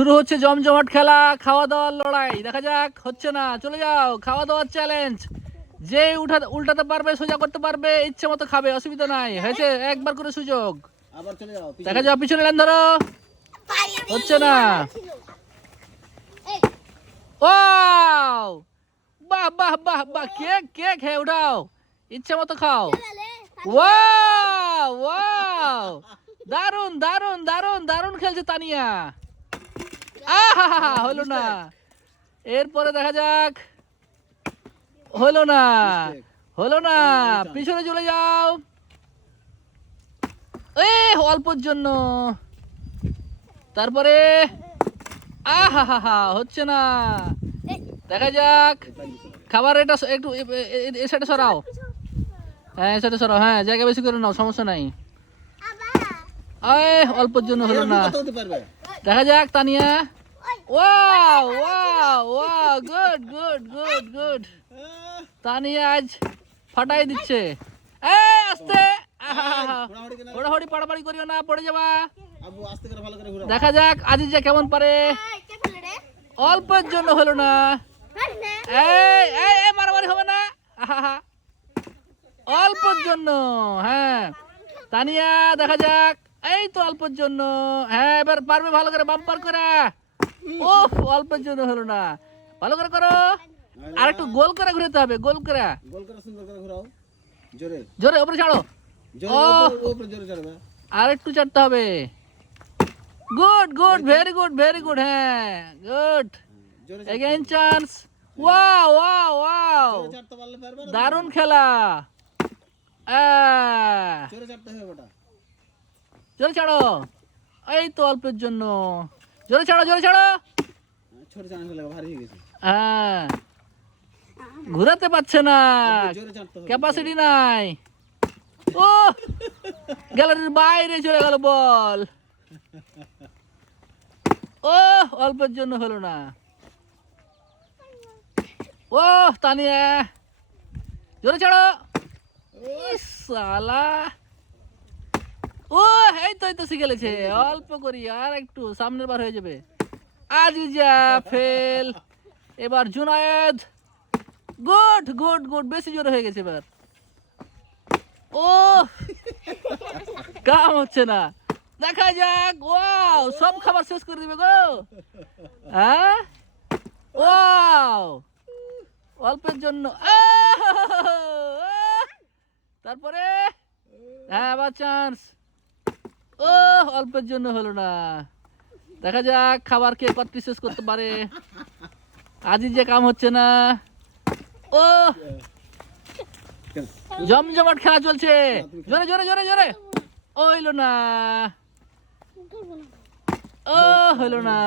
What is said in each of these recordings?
শুরু হচ্ছে জমজমাট খেলা, খাওয়া দাওয়ার লড়াই। দেখা যাক, হচ্ছে না, চলে যাও। খাওয়া দাওয়ার চ্যালেঞ্জ, যে উল্টাতে পারবে, সোজা করতে পারবে, ইচ্ছে মতো খাবে, অসুবিধা নাই। হয়েছে একবার করে সুযোগ। দেখা যাও, পিছনে লাইন ধরো। হচ্ছে না। ওয়াও, বাহ বাহ বাহ বাহ, কেক কেক, হ্যাঁ উঠাও, ইচ্ছে মতো খাও। ওয়াও ওয়াও, দারুন দারুন দারুন দারুন খেলছে তানিয়া। আহা, হলো না। এরপরে দেখা যাক, হলো না, হলো না। পিছনে চলে যাও। অল্পর জন্য। তারপরে আহা, হচ্ছে না। দেখা যাক, খাবার এটা একটু এ সাইডে সরাও। হ্যাঁ, এ সাইডে সরাও। হ্যাঁ, জায়গা বেশি করে নাও, সমস্যা নাই। অল্পর জন্য হলো না। দেখা যাক Tania. Wow wow wow, good good good good. Tania আজ ফাটাই দিচ্ছে। আস্তে, হোড়াহড়ি পাড়াপাড়ি করিও না, পড়ে যাবা। দেখা যাক আজিজা কেমন পারে। অল্পের জন্য হলো না। মারামারি হবে না। অল্পের জন্য। হ্যাঁ তানিয়া, দেখা যাক। এই তো অল্পের জন্য। হ্যাঁ, এবার পারবে ভালো করে, বাম্পার করে। ওফ, অল্পের জন্য হলো না। ভালো করে করো। আর একটু গোল করে ঘুরাতে হবে, গোল করে। সুন্দর করে ঘোরাও। জোরে জোরে উপরে ছাড়ো। আর একটু চাটতে হবে। Good good, very good very good. হ্যাঁ, good. Again chance. Wow wow wow, দারুণ খেলা। জোরে ছাড়ো। এই তো অল্পের জন্য। জোরে ছাড়ো, জোরে ছাড়ো। হ্যাঁ, ঘুরাতে পারছে না, ক্যাপাসিটি নাই। ও, গ্যালারির বাইরে চলে গেল বল। ও, অল্পের জন্য হলো না। ও তানিয়া, জোরে ছাড়ো। শালা, ও এই তো শিখে গেছে। অল্প করি, আর একটু সামনের বার হয়ে যাবে। আজিজা ফেল। এবার জুনায়েদ। গুড গুড গুড, বেশি জোরে হয়ে গেছে এবার। ও, কাম হচ্ছে না। দেখা যাক। ওয়াও, সব খাবার শেষ করে দিবে গো। হ্যাঁ, ওয়াও, অল্পের জন্য। তারপরে হ্যাঁ, আবার চান্স। ও, অল্পের জন্য হলো না। দেখা যাক খাবার কে কতটি শেষ করতে পারে। আজই যে কাম হচ্ছে না। ও, জমজমাট খেলা চলছে। জোরে জোরে জোরে জোরে। ও, হইলো না। ও, হইলো না।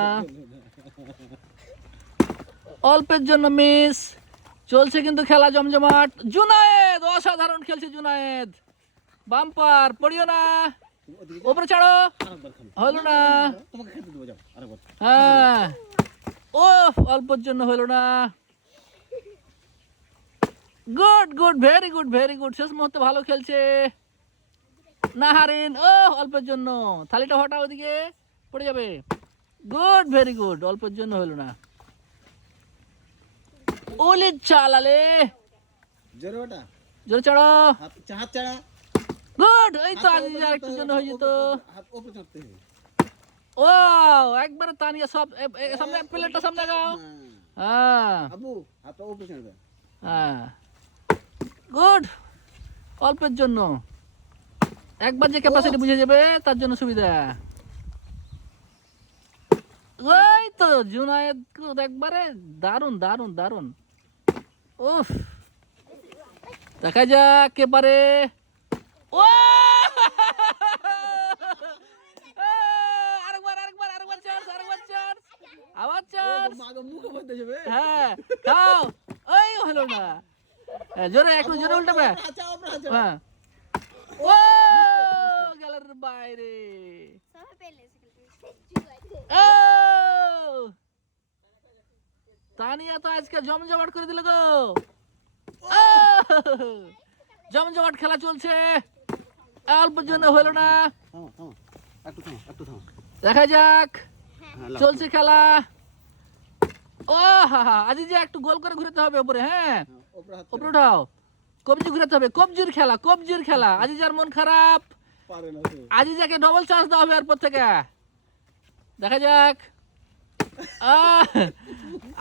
অল্পের জন্য মিস। চলছে কিন্তু খেলা জমজমাট। জুনায়েদ অসাধারণ খেলছে। জুনায়েদ বাম্পার, পড়িও না, উপরে ছাড়ো। হলো না। হ্যাঁ, ও, অল্পের জন্য হলো না। Good good, very good very good. শেষ মুহূর্তে ভালো খেলছে নাহারিন। ও, অল্পের জন্য। থালিটা হটাও, ওদিকে পড়ে যাবে। Good, very good. অল্পের জন্য হলো না। ওলে চালালে, জোরে ওটা, জোরে ছাড়ো। হাত ছাড়া। গুড, এই তো আজিজ একটু জন্য হয়ে যেত। হাত উপরে ছাড়তে হবে। ও, একবারে তানিয়া সব সামনে, প্লেটটা সামনে গাও। হ্যাঁ, আবু হাত উপরে ছাড়বে। হ্যাঁ, গুড। অল্পের জন্য। একবার যে ক্যাপাসিটি বুঝে যাবে, তার জন্য সুবিধা। ওই তো জুনায়েদ, একবারে দারুন দারুন দারুন। উফ, দেখা যাক কে পারে। ও, আরেকবার আরেকবার আরেকবার চান্স, আরেকবার চান্স, আবার চান্স। মুখে বলতে যাবে। হ্যাঁ, খাও। ওই হলো না। জোরে, একটু জোরে উল্টাবে। হ্যাঁ, ও, গ্যালারির বাইরে। ও, তানিয়া তো আজকে জমজমাট করে দিল গো। জমজমাট খেলা চলছে। অল্পের জন্য হলো না। দেখা যাক। হ্যাঁ, লাও। চলছে খেলা। ও হা হা, আজিজা একটু গোল করে ঘুরতে হবে উপরে, হ্যাঁ হ্যাঁ, উপরে হাত উপরে চাড়া। উঠাও। কবজি ঘুরাতে হবে, কবজির খেলা, কবজির খেলা। আজিজার মন খারাপ, পারে না সে। আজিজাকে ডবল চান্স দেওয়া হবে এরপর থেকে। দেখা যাক। আহ,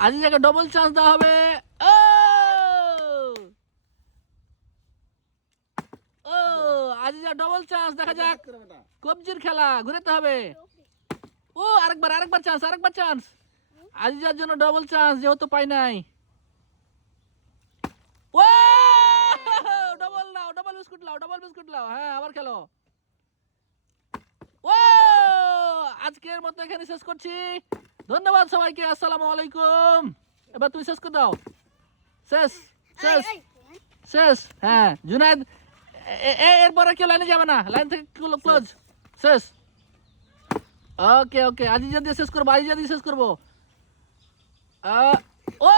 আজিজাকে ডবল চান্স দেওয়া হবে। ও ও আজিজা ডবল চান্স, দেখা যাক। হাত চাড়া বেটা। কবজির খেলা, ঘুরাতে হবে। ও আরেকবার, আরেকবার চান্স, আরেকবার চান্স। আজিজার জন্য ডবল চান্স, যেহেতু পাই নাই। ও ডবল নাও, ডবল বিস্কুট লাও, ডবল বিস্কুট লাও। হ্যাঁ আবার খেলো। ও আজকের মতো এখানে শেষ করছি। ধন্যবাদ সবাইকে, আসসালামু আলাইকুম। এবার তুমি শেষ করে দাও। শেষ শেষ শেষ। হ্যাঁ জুনায়েদ, এরপরে কেউ লাইনে যাবে না, লাইন থেকে ক্লোজ। শেষ। ওকে ওকে, আজিজা দিয়ে শেষ করবো, আজিজা দিয়ে শেষ করবো। ও ও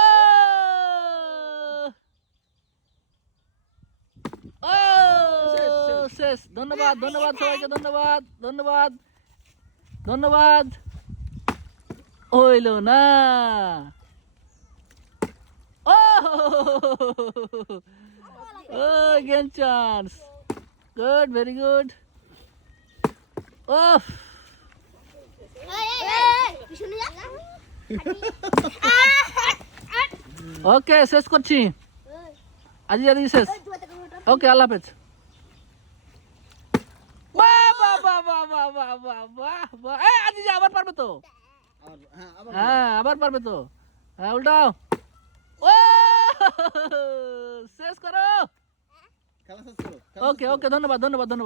শেষ। ধন্যবাদ ধন্যবাদ সবাইকে, ধন্যবাদ ধন্যবাদ ধন্যবাদ। হইল না। ও ও game chance, good, very good. Oh okay, শেষ করছি। আজি আজি শেষ। ওকে, আল্লাহ হাফেজ। বাহ বাহ বাহ বাহ বাহ বাহ বাহ বাহ বাহ। আজি যে আবার পারবে তো। আর হ্যাঁ, আবার হ্যাঁ আবার পারবে তো। হ্যাঁ উল্টাও। ও শেষ করো। খেলা শেষ করো। খেলা শেষ ওকে করো। ওকে, ধন্যবাদ ধন্যবাদ ধন্যবাদ।